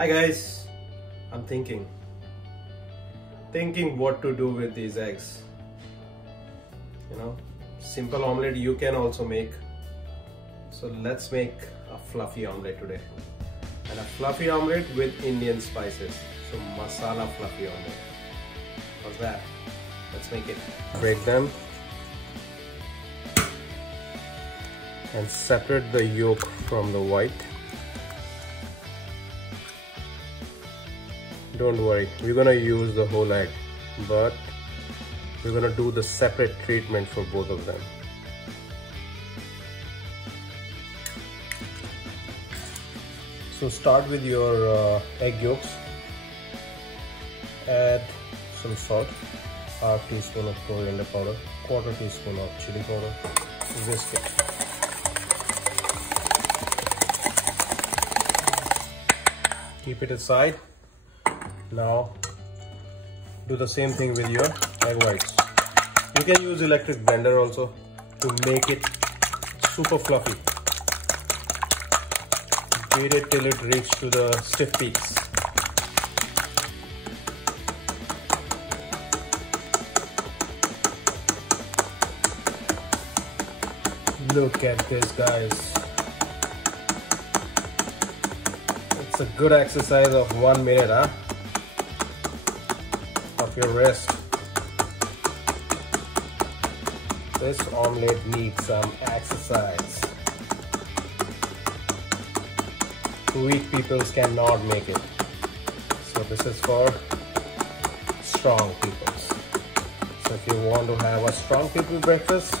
Hi guys, I'm thinking what to do with these eggs. Simple omelette you can also make. So let's make a fluffy omelette today. And a fluffy omelette with Indian spices. So masala fluffy omelette. How's that? Let's make it. Break them and separate the yolk from the white. Don't worry, we're gonna use the whole egg, but we're gonna do the separate treatment for both of them. So start with your egg yolks. Add some salt, half teaspoon of coriander powder, quarter teaspoon of chili powder, whisk it. Keep it aside. Now do the same thing with your egg whites. You can use electric blender also to make it super fluffy. Beat it till it reaches to the stiff peaks. Look at this, guys. It's a good exercise of 1 minute, huh? Of your wrist. This omelette needs some exercise. Weak people cannot make it. So this is for strong people. So if you want to have a strong people breakfast,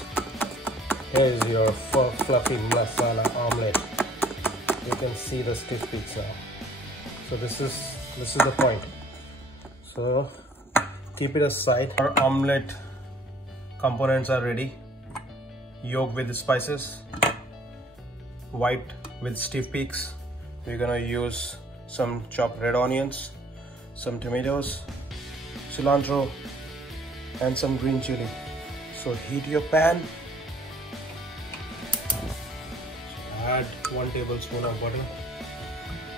here is your fluffy masala omelette. You can see the stiff peaks now. So this is the point. So keep it aside. Our omelette components are ready. Yolk with the spices, white with stiff peaks. We're gonna use some chopped red onions, some tomatoes, cilantro, and some green chili. So heat your pan. Add 1 tablespoon of butter.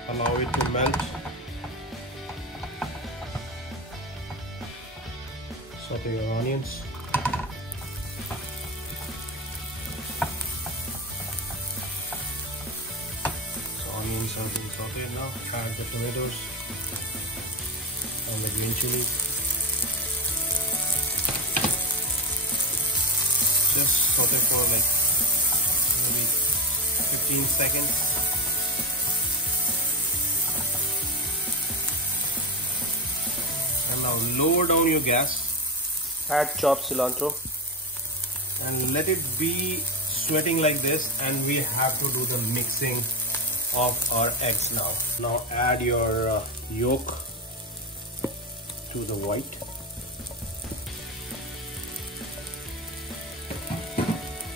Allow it to melt. Saute your onions. So onions are being sauteed now. Add the tomatoes and the green chili. Just saute for like maybe 15 seconds. And now lower down your gas. Add chopped cilantro and let it be sweating like this, and we have to do the mixing of our eggs now. Now add your yolk to the white.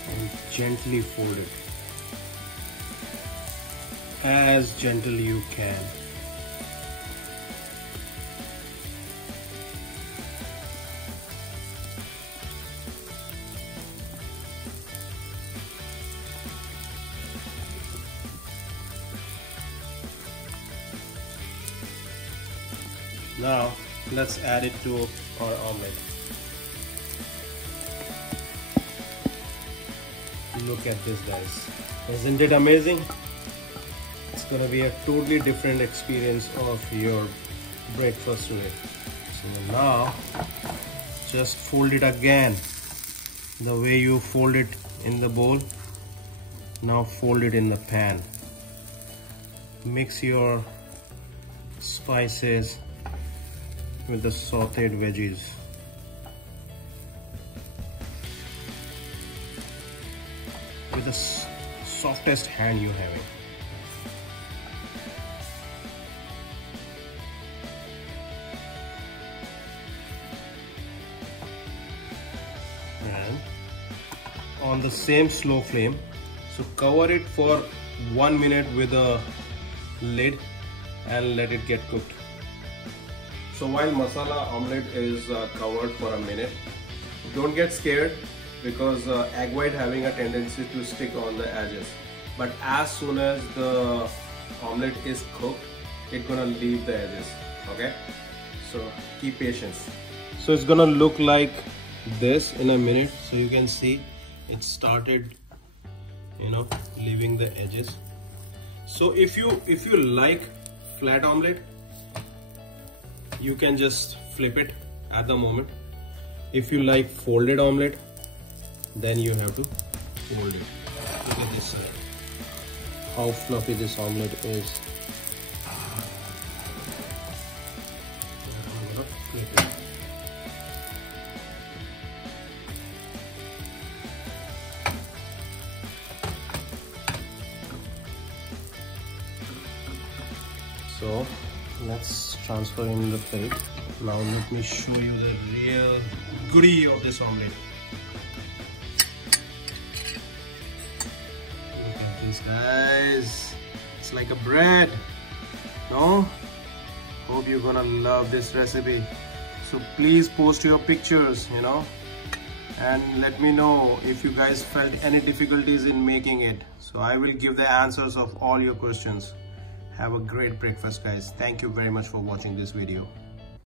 And gently fold it. As gentle you can. Now let's add it to our omelette. Look at this, guys. Isn't it amazing? It's gonna be a totally different experience of your breakfast today. So now just fold it again the way you fold it in the bowl. Now fold it in the pan. Mix your spices with the sauteed veggies. With the softest hand you have. And on the same slow flame, so cover it for 1 minute with a lid and let it get cooked. So while masala omelette is covered for a minute, don't get scared because egg white having a tendency to stick on the edges. But as soon as the omelette is cooked, it's gonna leave the edges. Okay, so keep patience. So it's gonna look like this in a minute. So you can see it started, you know, leaving the edges. So if you like flat omelette, you can just flip it at the moment. If you like folded omelette, then you have to fold it. Look at this side, how fluffy this omelette is. I'm gonna flip it. So let's transfer in the plate. Now let me show you the real goodie of this omelette. Look at this, guys. It's like a bread. No? Hope you're gonna love this recipe. So please post your pictures, you know, and let me know if you guys felt any difficulties in making it. So I will give the answers of all your questions. Have a great breakfast, guys. Thank you very much for watching this video.